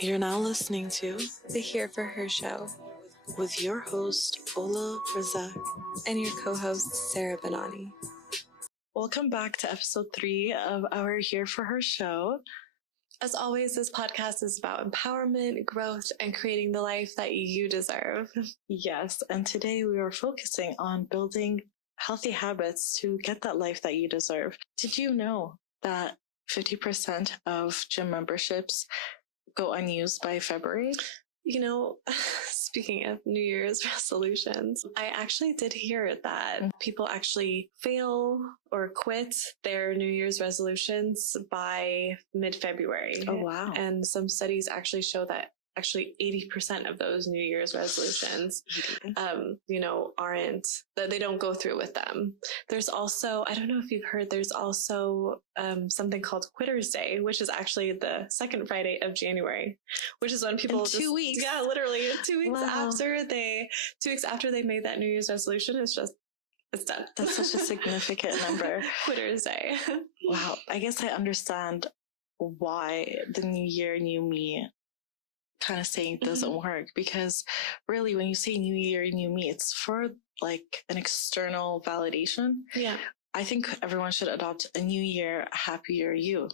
You're now listening to the Here For Her show with your host, Ola Razak. and your co-host, Sarah Benani. Welcome back to episode 3 of our Here For Her show. As always, this podcast is about empowerment, growth, and creating the life that you deserve. Yes, and today we are focusing on building healthy habits to get that life that you deserve. Did you know that 50% of gym memberships go unused by February? You know, speaking of New Year's resolutions, I actually did hear that people actually fail or quit their New Year's resolutions by mid-February. Oh, wow. And some studies actually show that actually 80% of those New Year's resolutions, that they don't go through with them. There's also, I don't know if you've heard, there's also something called Quitter's Day, which is actually the second Friday of January, which is when people In 2 weeks. Yeah, literally 2 weeks Wow. after they made that New Year's resolution, it's done. That's such a significant number. Quitter's Day. Wow. I guess I understand why the New Year, New Me kind of saying doesn't work, because really when you say New Year, New Me, it's for like an external validation. Yeah. I think everyone should adopt a new year, a happier you.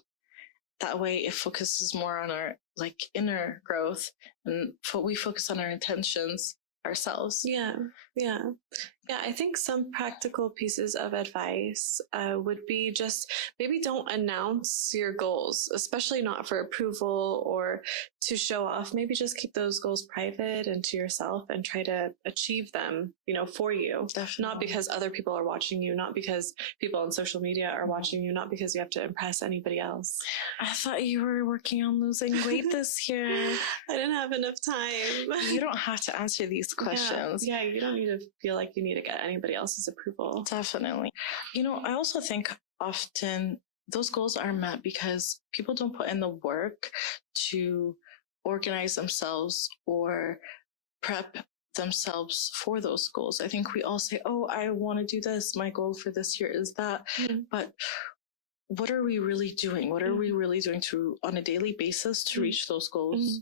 That way it focuses more on our like inner growth, and we focus on our intentions ourselves. Yeah. I think some practical pieces of advice would be just maybe don't announce your goals, especially not for approval or to show off. Maybe just keep those goals private and to yourself and try to achieve them, for you. Definitely. Not because other people are watching you, not because people on social media are watching you, not because you have to impress anybody else. I thought you were working on losing weight this year. I didn't have enough time. You don't have to answer these questions. Yeah, you don't need to feel like you need to get anybody else's approval. Definitely. I also think often those goals are met because people don't put in the work to organize themselves or prep themselves for those goals. I think we all say, oh, I want to do this. My goal for this year is that. But what are we really doing? What are we really doing on a daily basis to reach those goals?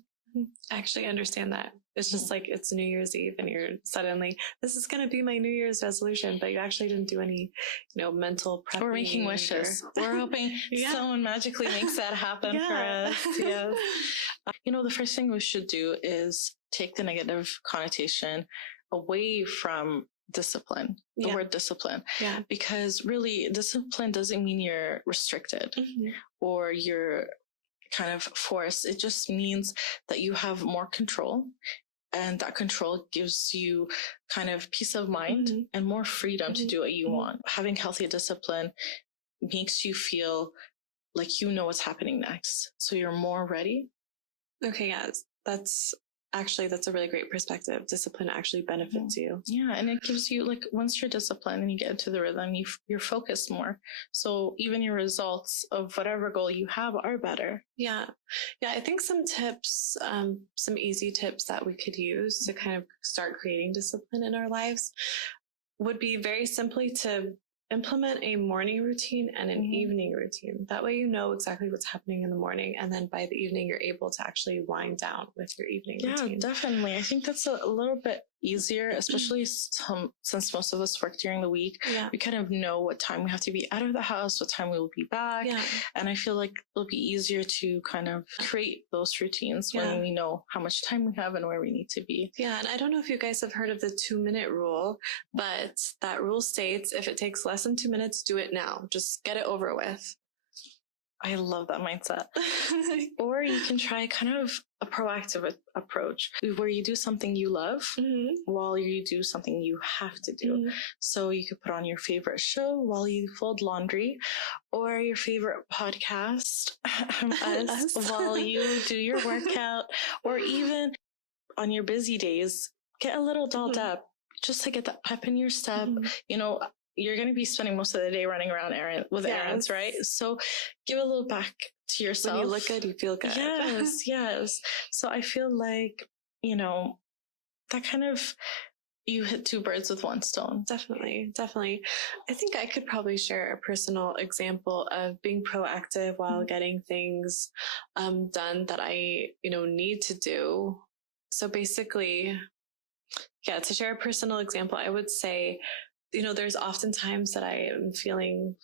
I actually understand that. It's just like it's New Year's Eve and you're suddenly, this is going to be my New Year's resolution, but you actually didn't do any, mental prepping. We're making wishes. We're hoping someone magically makes that happen for us. Yes. The first thing we should do is take the negative connotation away from discipline, the word discipline. Yeah. Because really, discipline doesn't mean you're restricted or you're kind of forced. It just means that you have more control, and that control gives you kind of peace of mind and more freedom to do what you want. Having healthy discipline makes you feel like you know what's happening next, so you're more ready. Okay, yes, that's a really great perspective. Discipline actually benefits you. Yeah, and it gives you, like, once you're disciplined and you get into the rhythm, you're focused more. So even your results of whatever goal you have are better. Yeah, I think some tips, some easy tips that we could use to kind of start creating discipline in our lives would be very simply to implement a morning routine and an evening routine. That way you know exactly what's happening in the morning, and then by the evening you're able to actually wind down with your evening routine. Yeah, definitely. I think that's a little bit easier, especially since most of us work during the week. Yeah. We kind of know what time we have to be out of the house, what time we will be back. Yeah. And I feel like it'll be easier to kind of create those routines when we know how much time we have and where we need to be. Yeah, and I don't know if you guys have heard of the 2-minute rule, but that rule states if it takes less than 2 minutes, do it now. Just get it over with. I love that mindset. Or you can try kind of a proactive approach where you do something you love while you do something you have to do. So you could put on your favorite show while you fold laundry, or your favorite podcast us while you do your workout, or even on your busy days, get a little dolled up just to get that pep in your step. You're going to be spending most of the day running around errands, right? So give a little back to yourself. When you look good, you feel good. Yes. So I feel like, that kind of you hit two birds with one stone. Definitely. I think I could probably share a personal example of being proactive while getting things done that I, need to do. So basically, to share a personal example, I would say, there's often times that I am feeling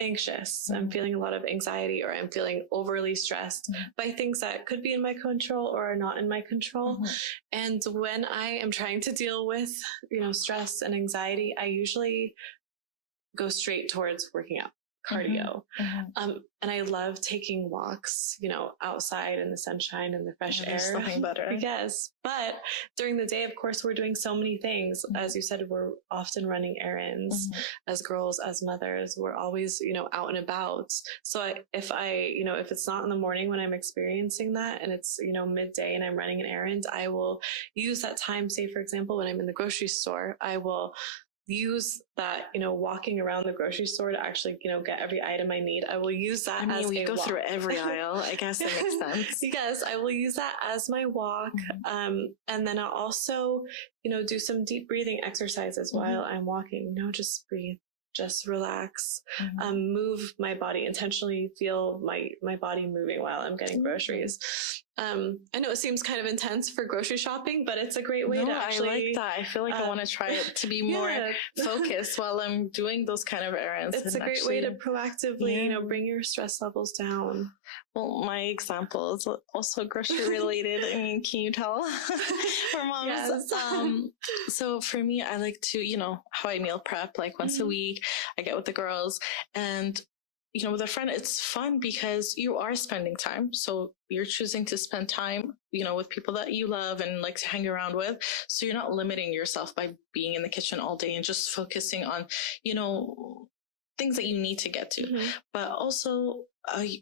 anxious. I'm feeling a lot of anxiety, or I'm feeling overly stressed by things that could be in my control or are not in my control. And when I am trying to deal with, stress and anxiety, I usually go straight towards working out, cardio. And I love taking walks, outside in the sunshine and the fresh air. There's nothing better. Yes. But during the day, of course, we're doing so many things. As you said, we're often running errands as girls, as mothers. We're always, out and about. So if it's not in the morning when I'm experiencing that, and it's, midday and I'm running an errand, I will use that time. Say, for example, when I'm in the grocery store, I will use that, walking around the grocery store to actually, get every item I need. I will use that as we go through every aisle. I guess that makes sense. Yes, I will use that as my walk. And then I'll also, do some deep breathing exercises while I'm walking. Just breathe, just relax, move my body, intentionally feel my body moving while I'm getting groceries. I know it seems kind of intense for grocery shopping, but it's a great way to actually... I like that. I feel like I want to try it to be more focused while I'm doing those kind of errands. It's a great way to proactively, bring your stress levels down. Well, my example is also grocery related. I mean, can you tell? For moms. Yes. So for me, I like to, how I meal prep, like once a week, I get with the girls, and with a friend, it's fun because you are spending time. So you're choosing to spend time, with people that you love and like to hang around with. So you're not limiting yourself by being in the kitchen all day and just focusing on, things that you need to get to. But also,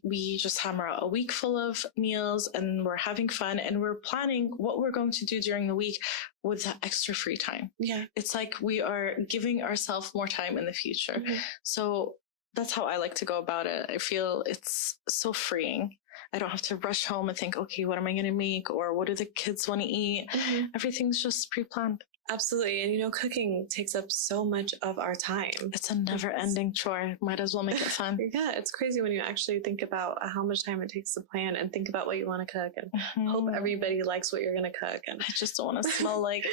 we just hammer out a week full of meals, and we're having fun, and we're planning what we're going to do during the week with that extra free time. Yeah. It's like we are giving ourselves more time in the future. So that's how I like to go about it. I feel it's so freeing. I don't have to rush home and think, okay, what am I going to make? Or what do the kids want to eat? Everything's just pre-planned. Absolutely. And, cooking takes up so much of our time. It's a never ending chore. Might as well make it fun. Yeah. It's crazy when you actually think about how much time it takes to plan and think about what you want to cook, and hope everybody likes what you're going to cook. And I just don't want to smell like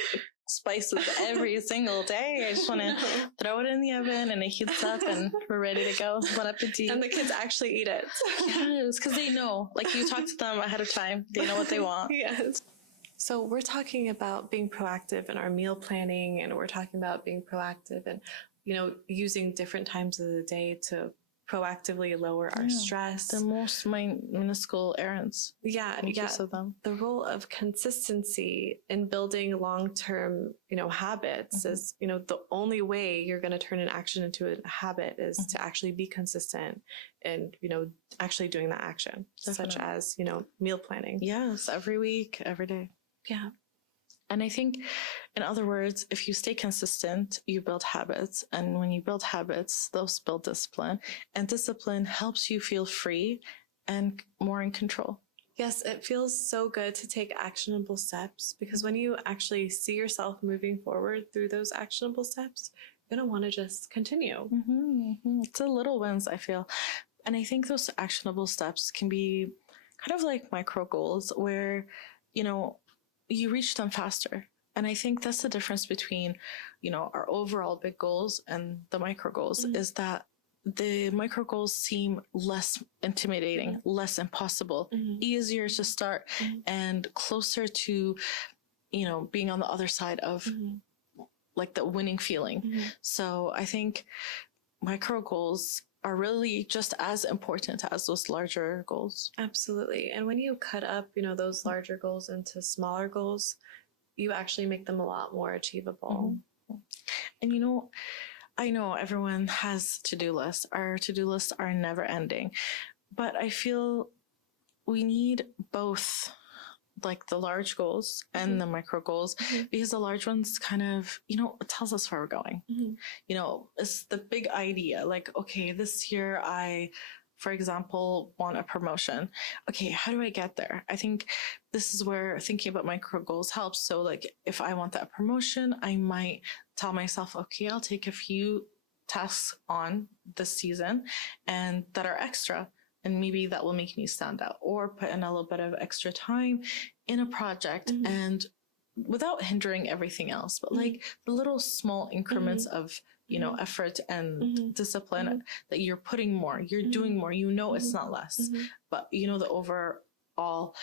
spices every single day. I just want to throw it in the oven and it heats up and we're ready to go. Bon appetit. And the kids actually eat it. Yes, because they know. Like, you talk to them ahead of time. They know what they want. Yes. So we're talking about being proactive in our meal planning, and we're talking about being proactive and, using different times of the day to proactively lower our stress. The most minuscule errands. Use of them. The role of consistency in building long-term, habits is, the only way you're going to turn an action into a habit is to actually be consistent and, actually doing that action, such as, meal planning. Yes. Every week, every day. Yeah. And I think, in other words, if you stay consistent, you build habits. And when you build habits, those build discipline. And discipline helps you feel free and more in control. Yes, it feels so good to take actionable steps, because when you actually see yourself moving forward through those actionable steps, you're going to want to just continue. It's the little wins, I feel. And I think those actionable steps can be kind of like micro goals where, you reach them faster. And I think that's the difference between, our overall big goals and the micro goals, is that the micro goals seem less intimidating, less impossible, easier to start, and closer to, being on the other side of like the winning feeling. So I think micro goals are really just as important as those larger goals. Absolutely. And when you cut up, those larger goals into smaller goals, you actually make them a lot more achievable. And I know everyone has to-do lists. Our to-do lists are never ending, but I feel we need both, like the large goals and the micro goals, because the large ones kind of, it tells us where we're going. It's the big idea. Like, okay, this year I for example, want a promotion. Okay, how do I get there? I think this is where thinking about micro goals helps. So like if I want that promotion, I might tell myself, okay, I'll take a few tasks on this season and that are extra. And maybe that will make me stand out, or put in a little bit of extra time in a project and without hindering everything else, but like the little small increments of, you know, effort and discipline that you're putting more, you're doing more, you know, it's not less, but you know, the overall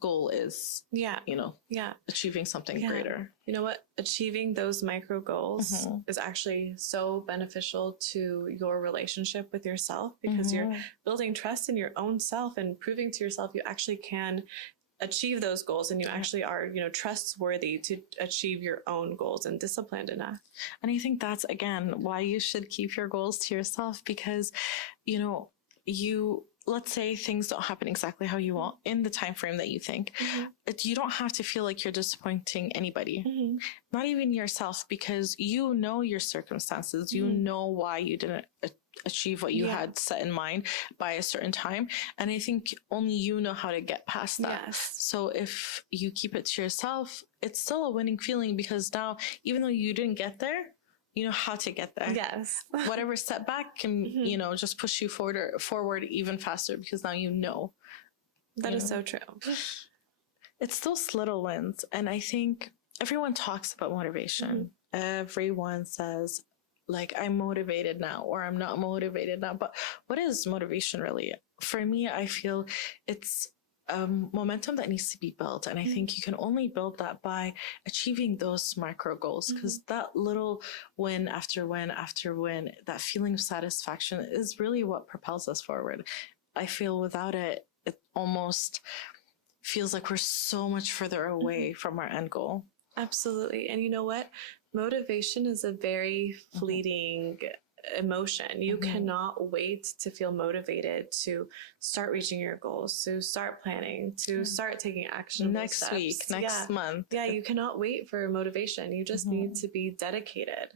goal is, you know, achieving something greater. You know what? Achieving those micro goals is actually so beneficial to your relationship with yourself, because you're building trust in your own self and proving to yourself you actually can achieve those goals, and you actually are, you know, trustworthy to achieve your own goals and disciplined enough. And I think that's, again, why you should keep your goals to yourself, because, you know, let's say things don't happen exactly how you want in the time frame that you think. You don't have to feel like you're disappointing anybody, not even yourself, because you know your circumstances, you know why you didn't achieve what you had set in mind by a certain time. And I think only you know how to get past that. So if you keep it to yourself, it's still a winning feeling, because now, even though you didn't get there, you know how to get there. Whatever setback can, you know, just push you forward even faster, because now you know. That is so true. It's those little wins. And I think everyone talks about motivation. Everyone says, like, I'm motivated now, or I'm not motivated now. But what is motivation really? For me, I feel it's momentum that needs to be built. And I think you can only build that by achieving those micro goals, because that little win after win after win, that feeling of satisfaction is really what propels us forward. I feel without it, it almost feels like we're so much further away from our end goal. Absolutely. And you know what? Motivation is a very fleeting emotion. You cannot wait to feel motivated to start reaching your goals, to start planning, to start taking action next week, next month. You cannot wait for motivation. You just need to be dedicated.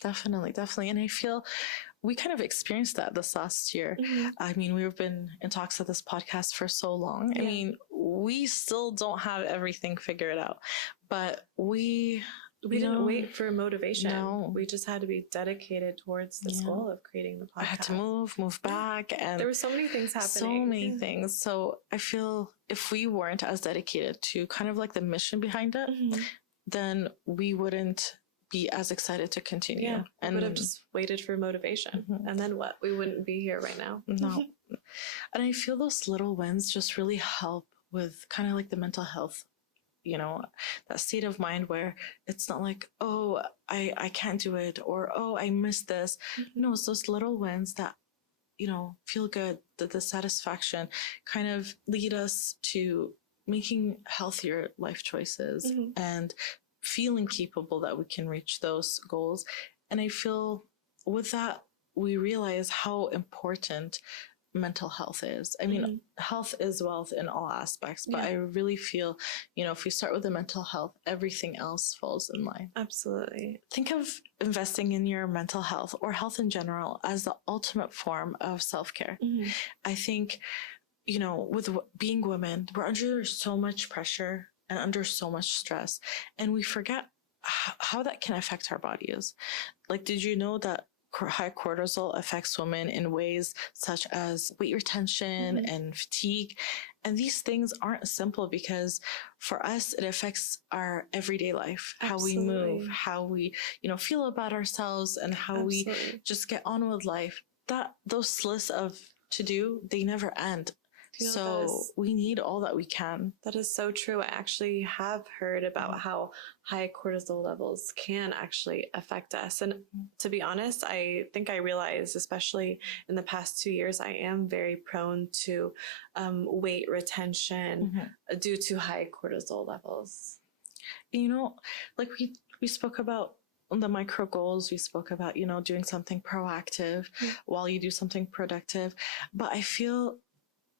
Definitely. And I feel we kind of experienced that this last year. I mean, we've been in talks of this podcast for so long. I mean, we still don't have everything figured out, but we didn't wait for motivation. No. We just had to be dedicated towards this goal of creating the podcast. I had to move back, and there were so many things happening. So many things. So I feel if we weren't as dedicated to kind of like the mission behind it, then we wouldn't be as excited to continue. And would have just waited for motivation. And then what? We wouldn't be here right now. No. And I feel those little wins just really help with kind of like the mental health, you know, that state of mind where it's not like, oh, I can't do it, or, oh, I missed this. No, it's those little wins that, you know, feel good, that the satisfaction kind of lead us to making healthier life choices and feeling capable that we can reach those goals. And I feel with that, we realize how important mental health is. I mean, health is wealth in all aspects, but I really feel, you know, if we start with the mental health, everything else falls in line. Absolutely. Think of investing in your mental health or health in general as the ultimate form of self-care. I think, you know, with being women, we're under so much pressure and under so much stress, and we forget how that can affect our bodies. Like, did you know that high cortisol affects women in ways such as weight retention and fatigue? And these things aren't simple, because for us, it affects our everyday life, how we move, how we, you know, feel about ourselves, and how we just get on with life. Those lists of to do, they never end. You know, so we need all that we can. That is so true. I actually have heard about how high cortisol levels can actually affect us. And to be honest, I think I realized, especially in the past 2 years, I am very prone to weight retention due to high cortisol levels. You know, like we spoke about the micro goals, we spoke about, you know, doing something proactive while you do something productive. But I feel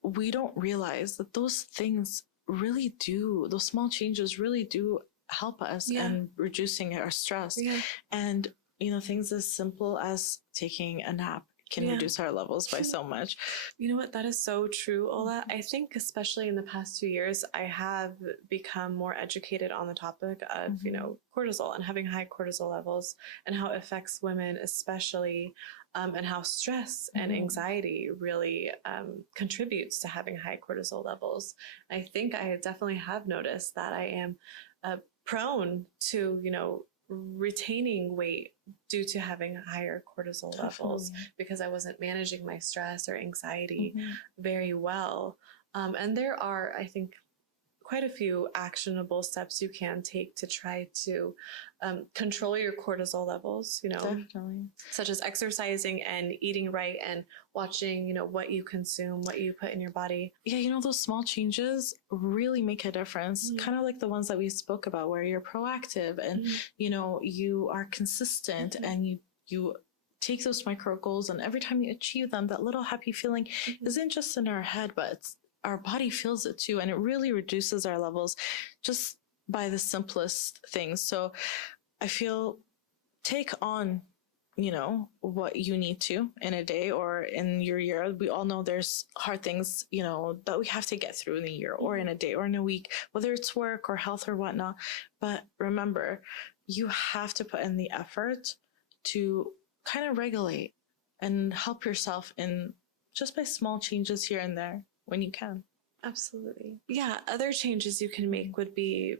we don't realize that those things really do, those small changes really do help us in reducing our stress. And, you know, things as simple as taking a nap, can reduce our levels by so much. You know what? That is so true, Ola. I think especially in the past 2 years, I have become more educated on the topic of, cortisol and having high cortisol levels and how it affects women, especially, and how stress and anxiety really contributes to having high cortisol levels. I think I definitely have noticed that I am prone to, retaining weight due to having higher cortisol levels because I wasn't managing my stress or anxiety very well. And there are, I think, quite a few actionable steps you can take to try to control your cortisol levels, Definitely. such as exercising and eating right and watching, what you consume, what you put in your body. Yeah, those small changes really make a difference. Kind of like the ones that we spoke about where you're proactive and, you are consistent and you take those micro goals, and every time you achieve them, that little happy feeling isn't just in our head, but it's our body feels it too. And it really reduces our levels just by the simplest things. So I feel take on, what you need to in a day or in your year. We all know there's hard things, that we have to get through in a year or in a day or in a week, whether it's work or health or whatnot. But remember, you have to put in the effort to kind of regulate and help yourself in just by small changes here and there when you can. Absolutely. Yeah. Other changes you can make would be,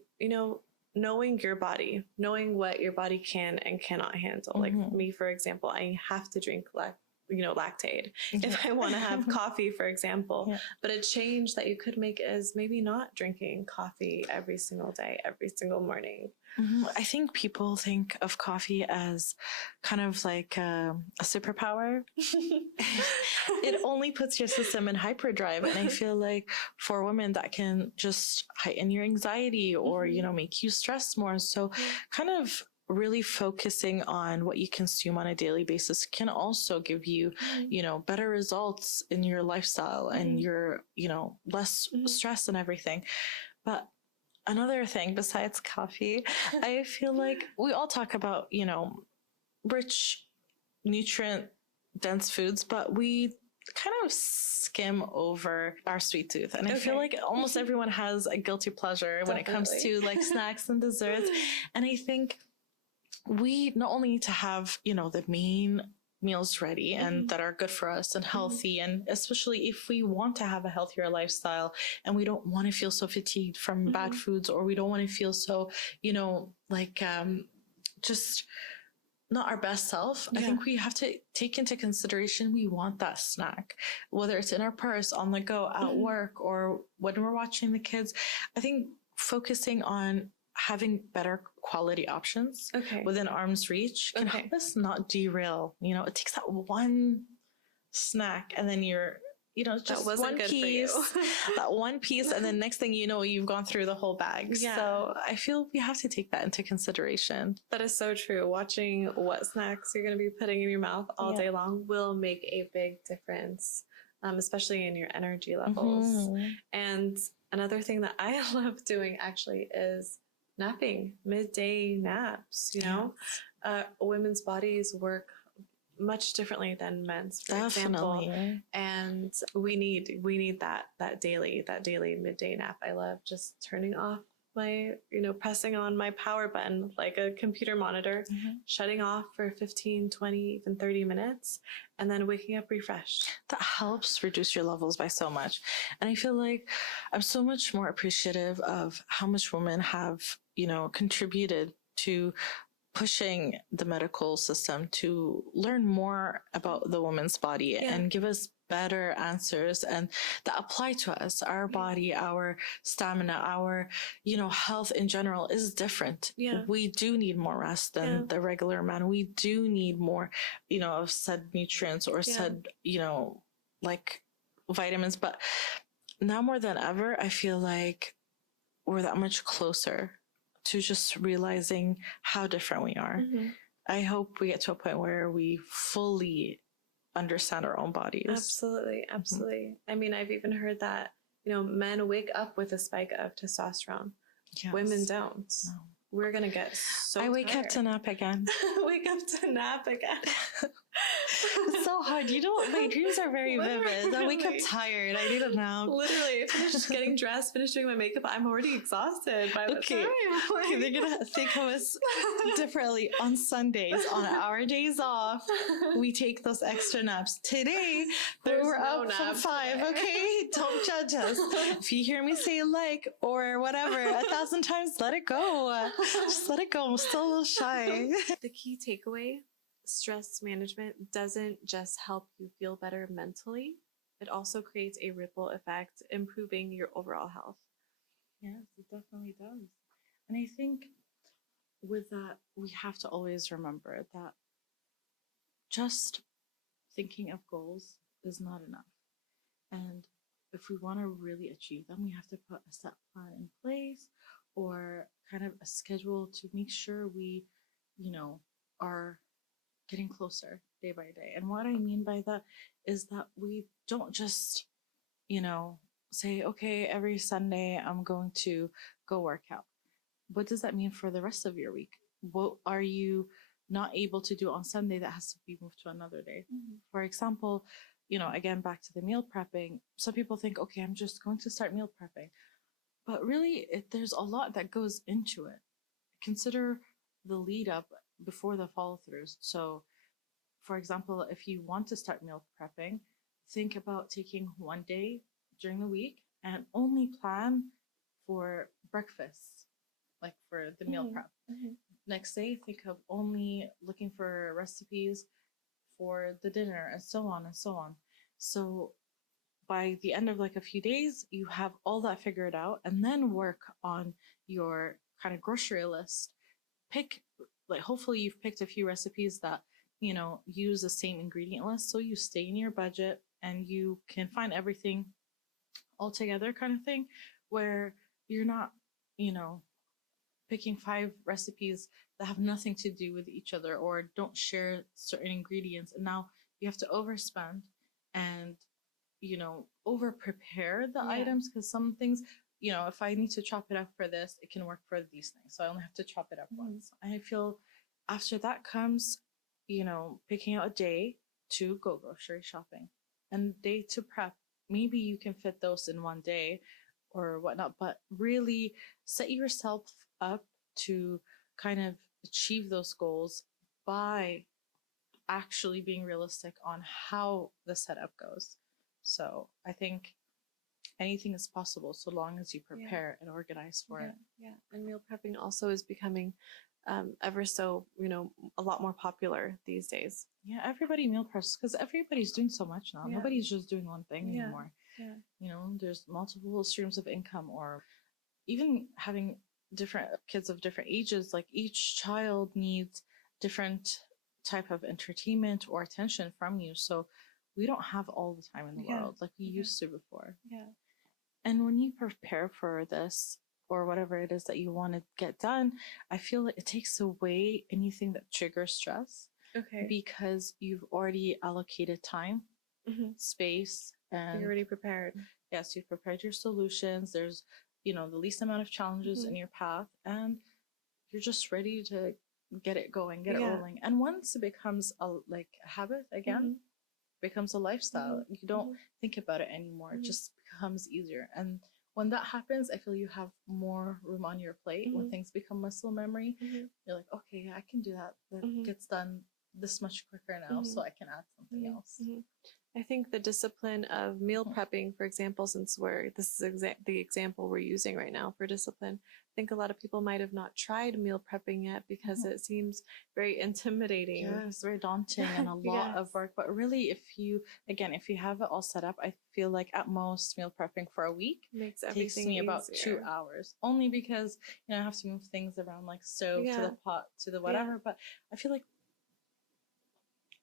knowing your body, knowing what your body can and cannot handle. Like me, for example, I have to drink lactate if I want to have coffee, for example. But a change that you could make is maybe not drinking coffee every single day, every single morning. I think people think of coffee as kind of like a superpower. It only puts your system in hyperdrive. And I feel like for women that can just heighten your anxiety or, make you stress more. So kind of really focusing on what you consume on a daily basis can also give you, better results in your lifestyle and your, less stress and everything. But another thing besides coffee, I feel like we all talk about, rich, nutrient dense foods, but we kind of skim over our sweet tooth. And I feel like almost everyone has a guilty pleasure when it comes to like snacks and desserts. And I think we not only need to have, the main meals ready and that are good for us and healthy. And especially if we want to have a healthier lifestyle and we don't want to feel so fatigued from bad foods, or we don't want to feel so, just not our best self. I think we have to take into consideration, we want that snack, whether it's in our purse, on the go, at work, or when we're watching the kids. I think focusing on having better quality options within arm's reach can help us not derail. It takes that one snack and then you're, just one piece, that one piece. And then next thing you know, you've gone through the whole bag. Yeah. So I feel we have to take that into consideration. That is so true. Watching what snacks you're going to be putting in your mouth all day long will make a big difference, especially in your energy levels. And another thing that I love doing actually is napping, midday naps. Women's bodies work much differently than men's, for example. And we need that daily midday nap. I love just turning off my, pressing on my power button like a computer monitor, shutting off for 15, 20, even 30 minutes, and then waking up refreshed. That helps reduce your levels by so much. And I feel like I'm so much more appreciative of how much women have, contributed to pushing the medical system to learn more about the woman's body and give us better answers and that apply to us. Our body, our stamina, our, health in general is different. We do need more rest than the regular man. We do need more, of said nutrients or said, like vitamins. But now more than ever, I feel like we're that much closer to just realizing how different we are. I hope we get to a point where we fully understand our own bodies. Absolutely. I mean, I've even heard that, men wake up with a spike of testosterone. Yes. Women don't. No. We're going to get so I wake up to nap again. Wake up to nap again. It's so hard. You know, my dreams are very vivid. I wake up tired. I need a nap. Literally, finished getting dressed, finished doing my makeup. I'm already exhausted by the time. Okay, they're gonna think of us differently. On Sundays, on our days off, we take those extra naps. Today, we're up from 5. Okay, don't judge us. If you hear me say like or whatever 1,000 times, let it go. Just let it go. I'm still a little shy. The key takeaway: stress management doesn't just help you feel better mentally, it also creates a ripple effect, improving your overall health. Yes, it definitely does. And I think with that, we have to always remember that just thinking of goals is not enough. And if we want to really achieve them, we have to put a set plan in place or kind of a schedule to make sure we, are getting closer day by day. And what I mean by that is that we don't just, say, okay, every Sunday I'm going to go work out. What does that mean for the rest of your week? What are you not able to do on Sunday that has to be moved to another day? Mm-hmm. For example, again, back to the meal prepping, some people think, okay, I'm just going to start meal prepping. But really, there's a lot that goes into it. Consider the lead up before the follow throughs. So, for example, if you want to start meal prepping, think about taking one day during the week and only plan for breakfast, like for the meal prep. Mm-hmm. Next day, think of only looking for recipes for the dinner and so on and so on. So by the end of like a few days, you have all that figured out, and then work on your kind of grocery list. Hopefully you've picked a few recipes that, use the same ingredient list, so you stay in your budget and you can find everything all together kind of thing, where you're not, picking 5 recipes that have nothing to do with each other or don't share certain ingredients. And now you have to overspend and, over prepare the items, because some things, if I need to chop it up for this, it can work for these things. So I only have to chop it up once. I feel after that comes, picking out a day to go grocery shopping and day to prep. Maybe you can fit those in one day or whatnot, but really set yourself up to kind of achieve those goals by actually being realistic on how the setup goes. So I think anything is possible so long as you prepare and organize for it. Yeah, and meal prepping also is becoming ever so, a lot more popular these days. Yeah, everybody meal preps because everybody's doing so much now. Nobody's just doing one thing anymore. Yeah. There's multiple streams of income, or even having different kids of different ages. Like each child needs different type of entertainment or attention from you. So we don't have all the time in the world like we used to before. Yeah. And when you prepare for this or whatever it is that you want to get done, I feel like it takes away anything that triggers stress. Okay. Because you've already allocated time, space, and you're already prepared. Yes, you've prepared your solutions. There's, the least amount of challenges in your path, and you're just ready to get it going, get it rolling. And once it becomes a habit again, becomes a lifestyle, you don't think about it anymore. It just becomes easier. And when that happens, I feel you have more room on your plate. When things become muscle memory, you're like, okay, I can do that. That gets done this much quicker now, so I can add something else. I think the discipline of meal prepping, for example, since this is the example we're using right now for discipline, I think a lot of people might have not tried meal prepping yet because it seems very intimidating. Yeah, it's very daunting and a lot of work. But really, if you have it all set up, I feel like at most meal prepping for a week takes me about 2 hours. Only because, I have to move things around like stove to the pot to the whatever. But I feel like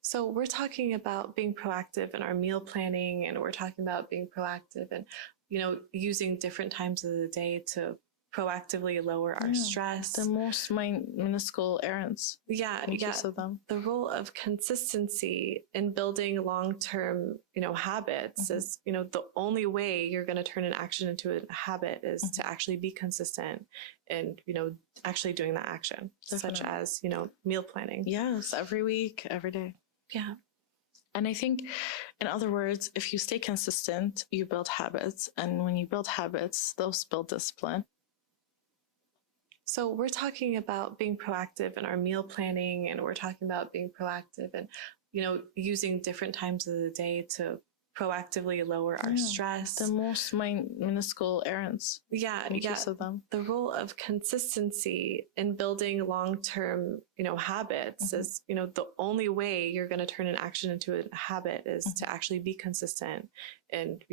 so we're talking about being proactive in our meal planning, and we're talking about being proactive and, using different times of the day to proactively lower our stress. The most minuscule errands. Of them. The role of consistency in building long-term, habits is, the only way you're going to turn an action into a habit is to actually be consistent and, actually doing that action, such as, meal planning. Yes, every week, every day. Yeah. And I think, in other words, if you stay consistent, you build habits. And when you build habits, those build discipline. So we're talking about being proactive in our meal planning, and we're talking about being proactive and, using different times of the day to proactively lower our stress. The most minuscule errands. Yeah. Use of them. The role of consistency in building long-term, habits is, the only way you're going to turn an action into a habit is to actually be consistent and,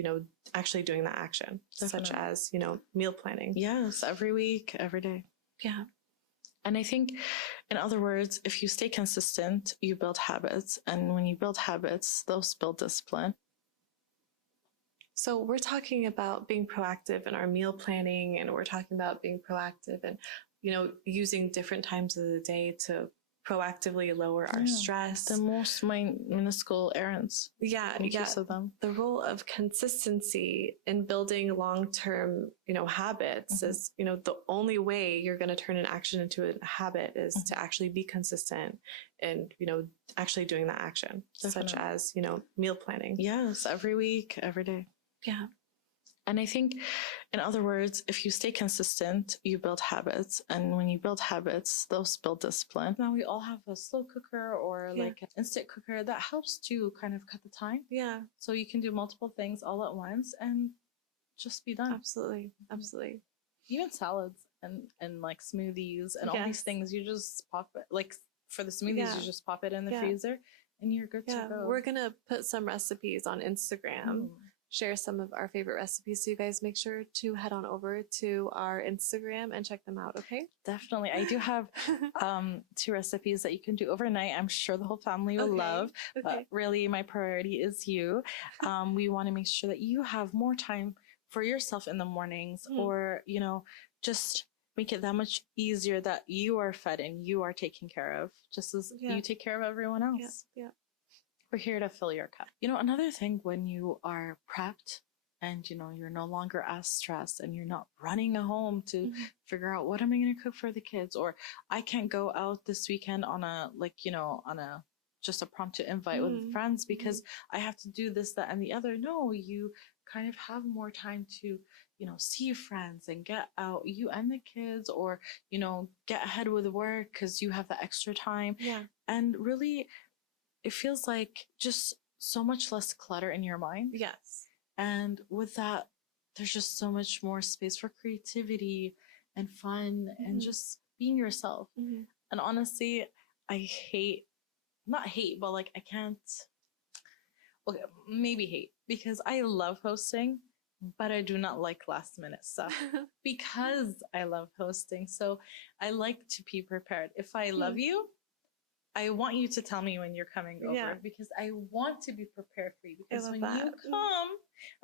actually doing that action, such as, meal planning. Yes, every week, every day. Yeah. And I think, in other words, if you stay consistent, you build habits. And when you build habits, those build discipline. So we're talking about being proactive in our meal planning, and we're talking about being proactive and, using different times of the day to proactively lower our stress. The most minuscule errands. Yeah. Use of them. The role of consistency in building long-term, habits is, the only way you're going to turn an action into a habit is to actually be consistent and, actually doing that action, such as, meal planning. Yes, every week, every day. Yeah. And I think, in other words, if you stay consistent, you build habits. And when you build habits, those build discipline. Now we all have a slow cooker or like an instant cooker that helps to kind of cut the time. Yeah. So you can do multiple things all at once and just be done. Absolutely. Absolutely. Even salads and like smoothies and all these things, you just pop it. Like for the smoothies, you just pop it in the freezer and you're good to go. We're going to put some recipes on Instagram. Share some of our favorite recipes. So you guys make sure to head on over to our Instagram and check them out. Okay. Definitely. I do have 2 recipes that you can do overnight. I'm sure the whole family will love, but really my priority is you. We want to make sure that you have more time for yourself in the mornings or, just make it that much easier that you are fed and you are taken care of just as you take care of everyone else. Yeah. We're here to fill your cup. Another thing when you are prepped and, you're no longer as stressed and you're not running home to figure out what am I going to cook for the kids, or I can't go out this weekend on just a prompt to invite with friends because I have to do this, that, and the other. No, you kind of have more time to, see friends and get out, you and the kids, or, get ahead with work because you have the extra time. Yeah. And really, it feels like just so much less clutter in your mind. Yes. And with that, there's just so much more space for creativity and fun and just being yourself. And honestly, I not hate, but like I can't, okay, maybe hate, because I love hosting, but I do not like last minute stuff because I love hosting. So I like to be prepared. If I love you, I want you to tell me when you're coming over because I want to be prepared for you. Because when you come,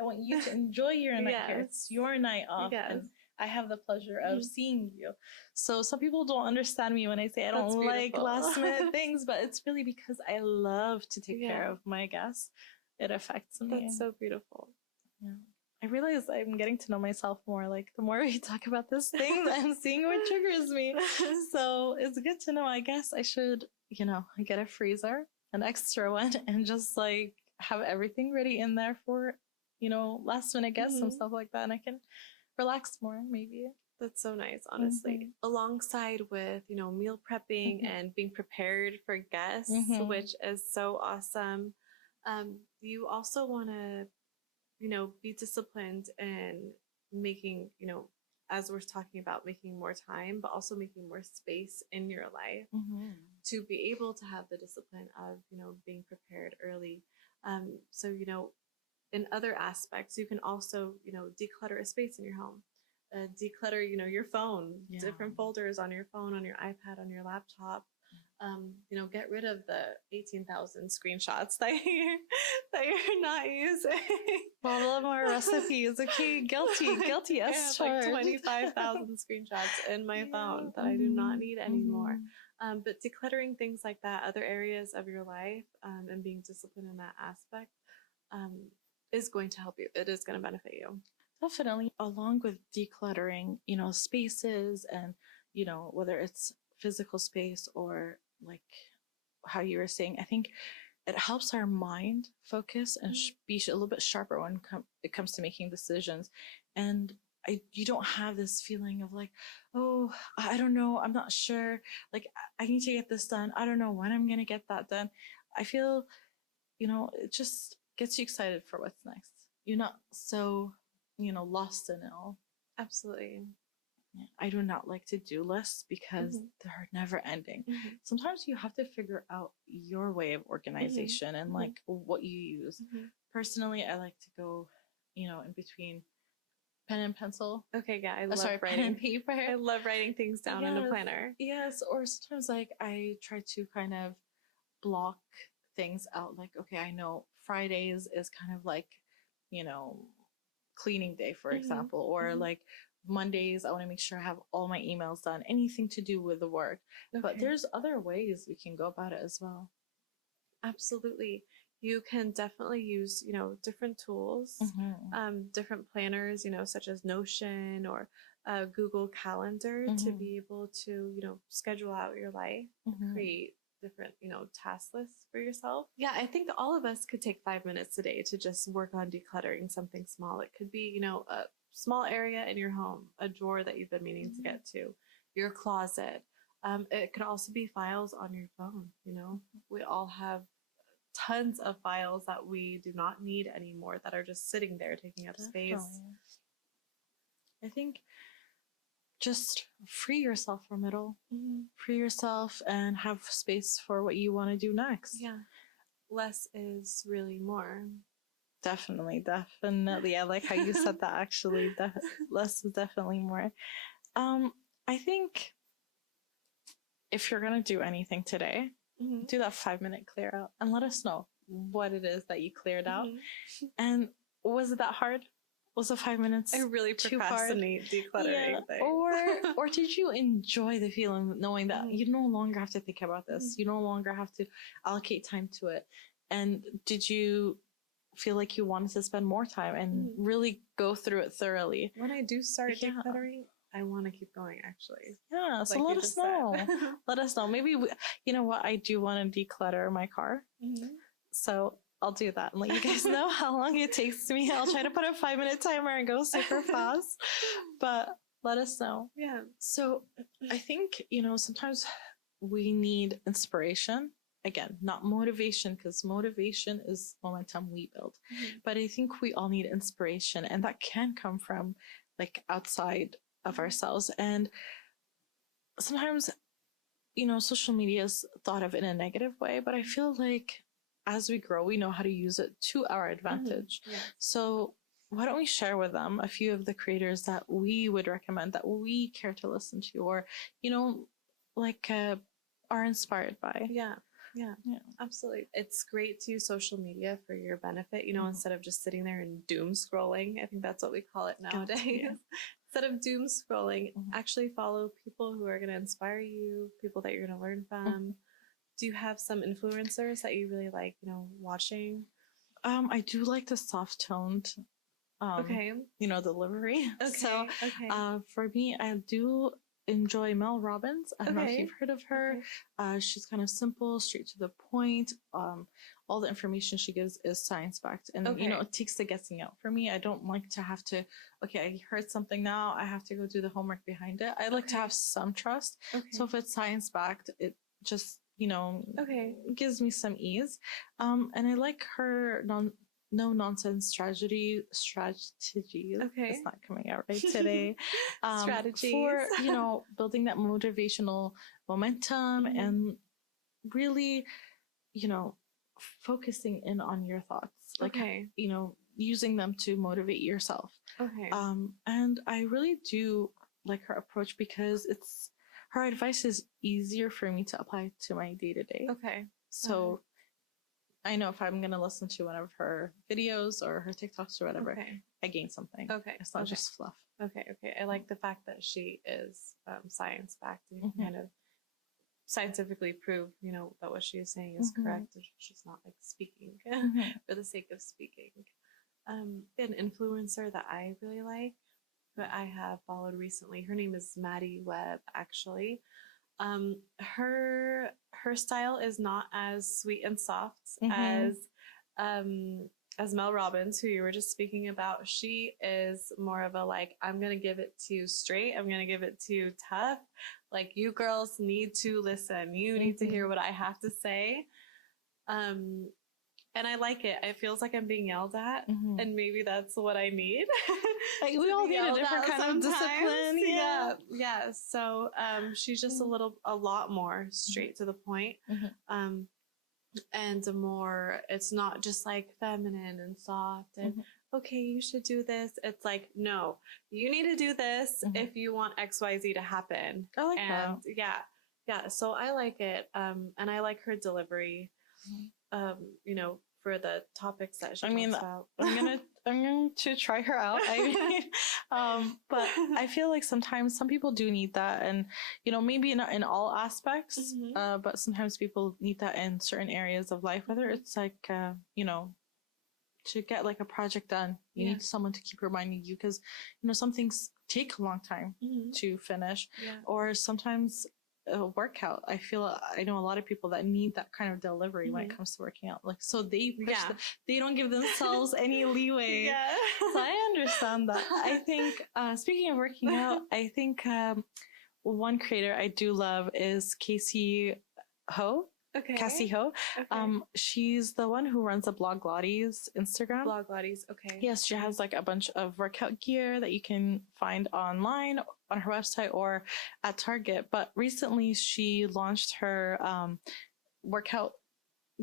I want you to enjoy your night here. It's your night off. And I have the pleasure of seeing you. So some people don't understand me when I say I don't like last minute things, but it's really because I love to take care of my guests. It affects me. That's so beautiful. Yeah. I realize I'm getting to know myself more. Like the more we talk about this thing, I'm seeing what triggers me. So it's good to know. I guess I should, get a freezer, an extra one, and just like have everything ready in there for, last minute guests and stuff like that. And I can relax more, maybe. That's so nice, honestly. Alongside with, meal prepping and being prepared for guests, which is so awesome. You also want to, be disciplined in making, as we're talking about making more time, but also making more space in your life to be able to have the discipline of, being prepared early. So, in other aspects, you can also, declutter a space in your home. Declutter, your phone, different folders on your phone, on your iPad, on your laptop. Get rid of the 18,000 screenshots that you're not using. All of our recipes. Okay, guilty as like 25,000 screenshots in my phone that I do not need anymore. But decluttering things like that, other areas of your life, and being disciplined in that aspect, is going to help you. It is going to benefit you. Definitely. Along with decluttering, spaces and, whether it's physical space or like how you were saying, I think it helps our mind focus and be a little bit sharper when it comes to making decisions. And you don't have this feeling of like, oh, I don't know, I'm not sure, like I need to get this done, I don't know when I'm gonna get that done. I feel, it just gets you excited for what's next. You're not so, lost in it all. Absolutely. I do not like to-do lists because they're never ending. Sometimes you have to figure out your way of organization and like what you use. Personally, I like to go, in between pen and pencil. Okay, yeah, I love pen writing. and paper. I love writing things down in a planner. Yes, or sometimes like I try to kind of block things out. Like, okay, I know Fridays is kind of like, cleaning day, for example, or like Mondays, I want to make sure I have all my emails done, anything to do with the work. Okay. But there's other ways we can go about it as well. Absolutely. You can definitely use, different tools, different planners, such as Notion or Google Calendar to be able to, schedule out your life, create different, task lists for yourself. Yeah, I think all of us could take 5 minutes a day to just work on decluttering something small. It could be, a small area in your home, a drawer that you've been meaning to get to, your closet. It could also be files on your phone. We all have tons of files that we do not need anymore that are just sitting there taking up space. I think just free yourself from it all. Free yourself and have space for what you want to do next. Yeah. Less is really more. Definitely. I like how you said that, actually. Less is definitely more. I think if you're going to do anything today, do that 5-minute clear out and let us know what it is that you cleared out. And was it that hard? Was the 5 minutes I really procrastinate decluttering things. Or did you enjoy the feeling knowing that you no longer have to think about this? You no longer have to allocate time to it. And did you feel like you wanted to spend more time and really go through it thoroughly? When I do start decluttering, I want to keep going, actually. Yeah, so let us know. Let us know. Maybe, you know what? I do want to declutter my car. So I'll do that and let you guys know how long it takes me. I'll try to put a 5-minute timer and go super fast, but let us know. Yeah. So I think, sometimes we need inspiration. Again, not motivation, because motivation is momentum we build. But I think we all need inspiration, and that can come from like outside of ourselves. And sometimes, social media is thought of in a negative way, but I feel like as we grow, we know how to use it to our advantage. So why don't we share with them a few of the creators that we would recommend, that we care to listen to, or, are inspired by? Yeah, absolutely. It's great to use social media for your benefit, instead of just sitting there and doom scrolling. I think that's what we call it nowadays. Instead of doom scrolling, actually follow people who are going to inspire you, people that you're going to learn from. Do you have some influencers that you really like, watching? I do like the soft-toned, delivery. So, for me, I do enjoy Mel Robbins. I don't know if you've heard of her. She's kind of simple, straight to the point. All the information she gives is science-backed, and it takes the guessing out for me. I don't like to have to, I heard something now, I have to go do the homework behind it. I like to have some trust. So if it's science-backed, it just gives me some ease. And I like her no nonsense strategies. It's not coming out right today. Strategies for building that motivational momentum and really focusing in on your thoughts, using them to motivate yourself. And I really do like her approach because her advice is easier for me to apply to my day-to-day. So I know if I'm going to listen to one of her videos or her TikToks or whatever, I gain something. It's not just fluff. I like the fact that she is science-backed and kind of scientifically prove, that what she is saying is correct. She's not like speaking for the sake of speaking. An influencer that I really like, that I have followed recently, her name is Maddie Webb, actually. Her style is not as sweet and soft as Mel Robbins, who you were just speaking about. She is more of a like, I'm gonna give it to you straight. I'm gonna give it to you tough. Like, you girls need to listen. You need to hear what I have to say. And I like it. It feels like I'm being yelled at, and maybe that's what I need. Like, we all need a different kind of discipline. Yeah. So she's just a lot more straight to the point. And more, it's not just like feminine and soft and okay, you should do this. It's like, no, you need to do this if you want XYZ to happen. I like that. Yeah. So I like it. And I like her delivery. You know, for the topics that she talks about. I'm going to try her out. But I feel like sometimes some people do need that, and you know, maybe not in all aspects, but sometimes people need that in certain areas of life, whether it's like you know, to get like a project done, you need someone to keep reminding you, because you know, some things take a long time to finish, or sometimes a workout. I know a lot of people that need that kind of delivery when it comes to working out. Like, so they they don't give themselves any leeway. So I understand that. I think speaking of working out, I think one creator I do love is Cassey Ho. Cassey Ho. She's the one who runs the Blogilates Instagram. Blogilates, okay. Yes, she has like a bunch of workout gear that you can find online on her website or at Target. But recently she launched her workout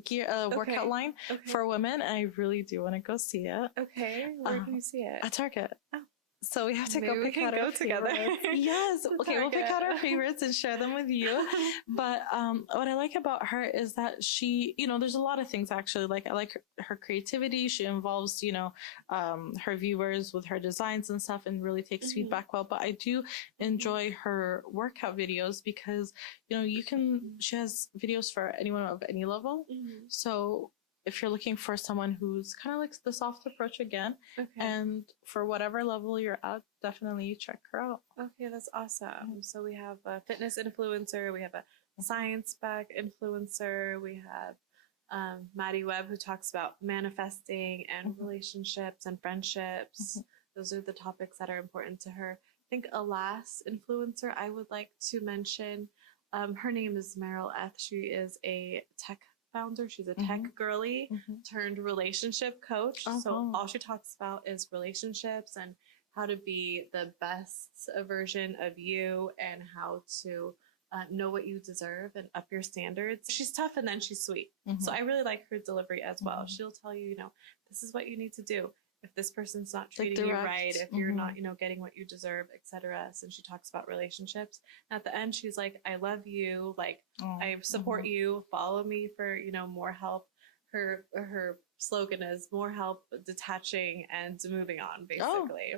gear, workout line for women. And I really do want to go see it. Okay, where can you see it? At Target. Oh. So we have to go pick out our together. Yes. Okay, we'll pick out our favorites and share them with you. But what I like about her is that she, you know, there's a lot of things actually. Like, I like her creativity. She involves, you know, her viewers with her designs and stuff, and really takes feedback well. But I do enjoy her workout videos because, you know, she has videos for anyone of any level. So if you're looking for someone who's kind of like the soft approach again, and for whatever level you're at, definitely check her out. Okay, that's awesome. So we have a fitness influencer, we have a science back influencer, we have Maddie Webb, who talks about manifesting and relationships and friendships. Those are the topics that are important to her. I think a last influencer I would like to mention, her name is Meryl Eth. She is a tech founder. She's a tech girly turned relationship coach. So all she talks about is relationships and how to be the best version of you, and how to know what you deserve and up your standards. She's tough and then she's sweet. So I really like her delivery as well. She'll tell you, you know, this is what you need to do if this person's not treating you right, if you're not, you know, getting what you deserve, etc. So she talks about relationships. And at the end, she's like, I love you. Like, I support you. Follow me for, you know, more help. Her slogan is more help detaching and moving on, basically.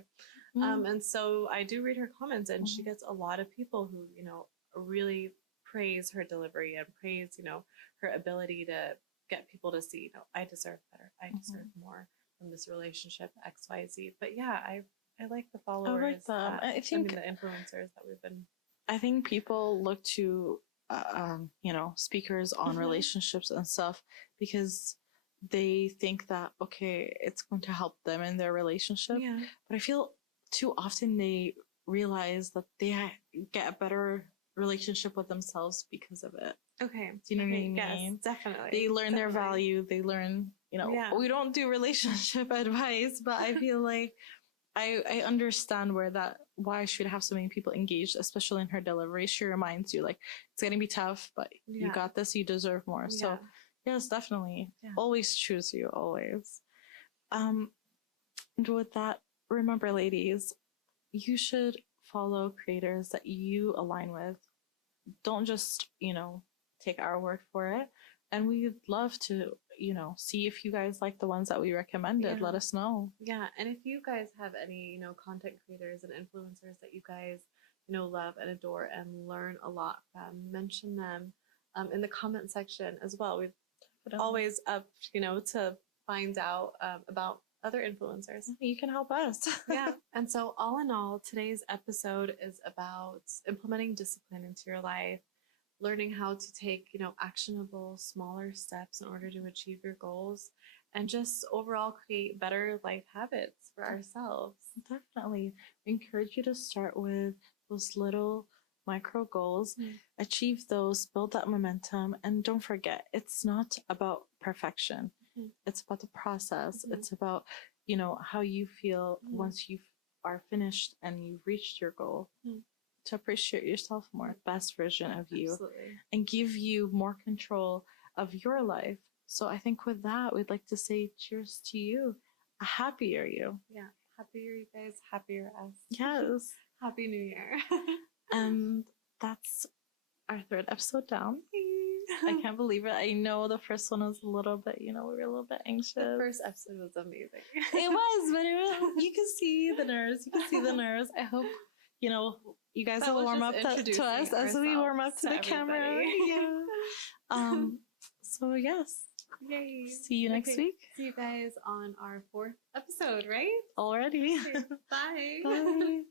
And so I do read her comments, and she gets a lot of people who, you know, really praise her delivery and praise, you know, her ability to get people to see, you know, I deserve better. I deserve more from this relationship, XYZ. But yeah, I like the followers. I like them. I think the influencers that we've been. I think people look to, you know, speakers on relationships and stuff because they think that, okay, it's going to help them in their relationship. Yeah. But I feel too often they realize that they get a better relationship with themselves because of it. Okay. Do you know what I mean? Yes, definitely. They learn their value. They learn, you know, we don't do relationship advice, but I feel like I understand why she would have so many people engaged, especially in her delivery. She reminds you, like, it's going to be tough, but you got this, you deserve more. So yes, definitely. Always choose you, always. And with that, remember, ladies, you should follow creators that you align with. Don't just, you know, take our word for it. And we'd love to, you know, see if you guys like the ones that we recommended. Let us know. Yeah. And if you guys have any, you know, content creators and influencers that you guys, you know, love and adore and learn a lot from, mention them in the comment section as well. We're always up, you know, to find out about other influencers. You can help us. Yeah. And so all in all, today's episode is about implementing discipline into your life. learning how to take, actionable, smaller steps in order to achieve your goals and just overall create better life habits for ourselves. Definitely. I encourage you to start with those little micro goals, achieve those, build that momentum, and don't forget, it's not about perfection. It's about the process. It's about, how you feel once you are finished and you've reached your goal. To appreciate yourself more, best version of you. Absolutely. And give you more control of your life. So I think with that, we'd like to say cheers to you. A happier you. Yeah. Happier you guys, happier us. Yes. Happy New Year. And that's our 3rd episode down. I can't believe it. I know the first one was a little bit, we were a little bit anxious. The first episode was amazing. It was, but you can see the nerves. I hope, you guys will warm up to us as we warm up to the camera. Yeah. So yes. Yay. See you next week. See you guys on our 4th episode, right? Already. Okay. Bye. Bye.